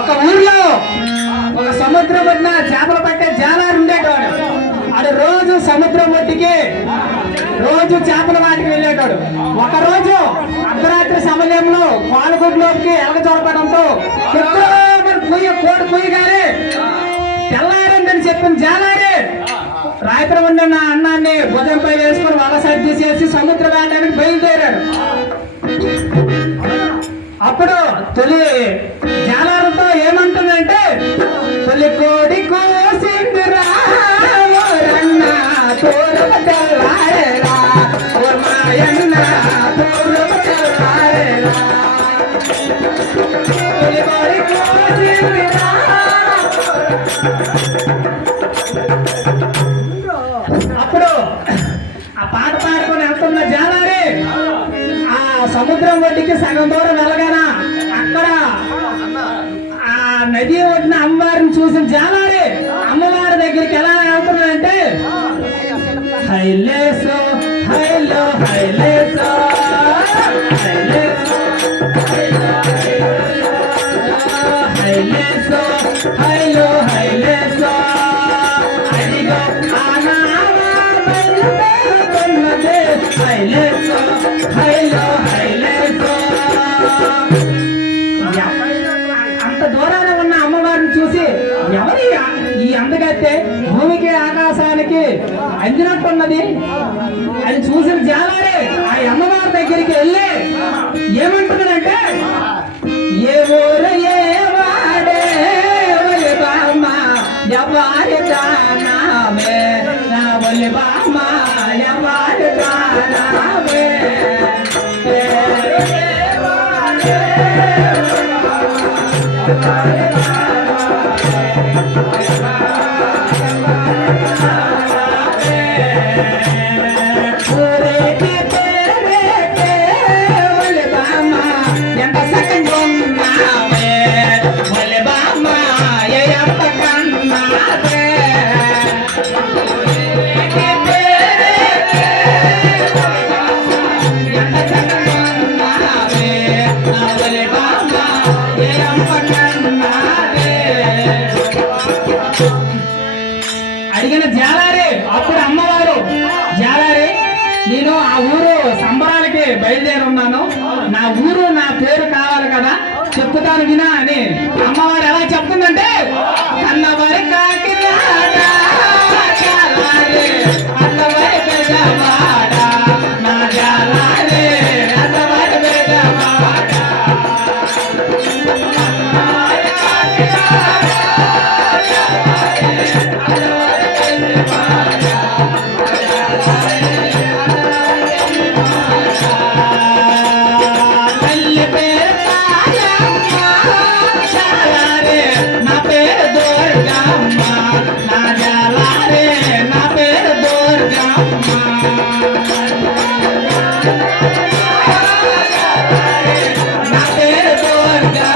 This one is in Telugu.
ఒక ఊర్లో ఒక సముద్రం ఒడ్డున చేపలు పట్టే జాలారు ఉండేటవాడు. ఆడు రోజు సముద్రం ఒడ్డుకి రోజు చేపల వాటికి వెళ్ళేటాడు. ఒక రోజు అర్ధరాత్రి సమయంలో పాలగుడ్లోకి ఎలగ చొరపడంతో కోడి కుయ్యగానే తెల్లారిందని చెప్పిన జాలారి రాత్రి వండిన అన్నాన్ని భుజంపై వేసుకుని వల సర్ది చేసి సముద్ర వేటానికి బయలుదేరాడు. అప్పుడు తొలి జాలారుతో ఏమంటుందంటే, తొలి కోడి కోసింది రాన్న తోరవ తెల్లారేరా ఓ మాయన్న తోరవ తెల్లారేరా, తొలి కోడి కోసింది రా. అప్పుడు ఆ పాట పాడుకొని వెళ్తున్న జాలారి ఆ సముద్రం ఒడ్డుకి సగం దూరం వెళ్ళగానా అక్కడ ఆ నది ఒడ్డున అమ్మవారిని చూసిన జాలారి అమ్మవారి దగ్గరికి ఎలా వెళ్తున్నాడంటే, హైలేసో హైలో హైలేసో హైలేసో హైలేసో హైలో హైలేసో అడిగో హైలేసో హైలో హైలేసో. అంత దూరాన ఉన్న అమ్మవారిని చూసి ఎవరి ఈ అందగత్తె భూమికి ఆకాశానికి అందినట్టున్నది అని చూసిన జాలారే ఆ అమ్మవారి దగ్గరికి వెళ్ళి ఏమంటున్నాడంటే, ఏ ఊరు ఏ వాడే ఒలి బామ్మ ఎవరి దానామే నా ఒలి బామ్మ ఎవరి దానామే. ఎంత సకంగా ఉన్నావే ఒలి బామ్మ ఎంత కన్నావే. అడిగిన జాలారి అప్పుడు అమ్మవారు, జాలారి నేను ఆ ఊరు సంబరాలకి బయలుదేరి ఉన్నాను, నా ఊరు నా పేరు కావాలి కదా చెప్తాను వినా అని అమ్మవారు ఎలా చెప్తుందంటే, కన్నవారి కాకి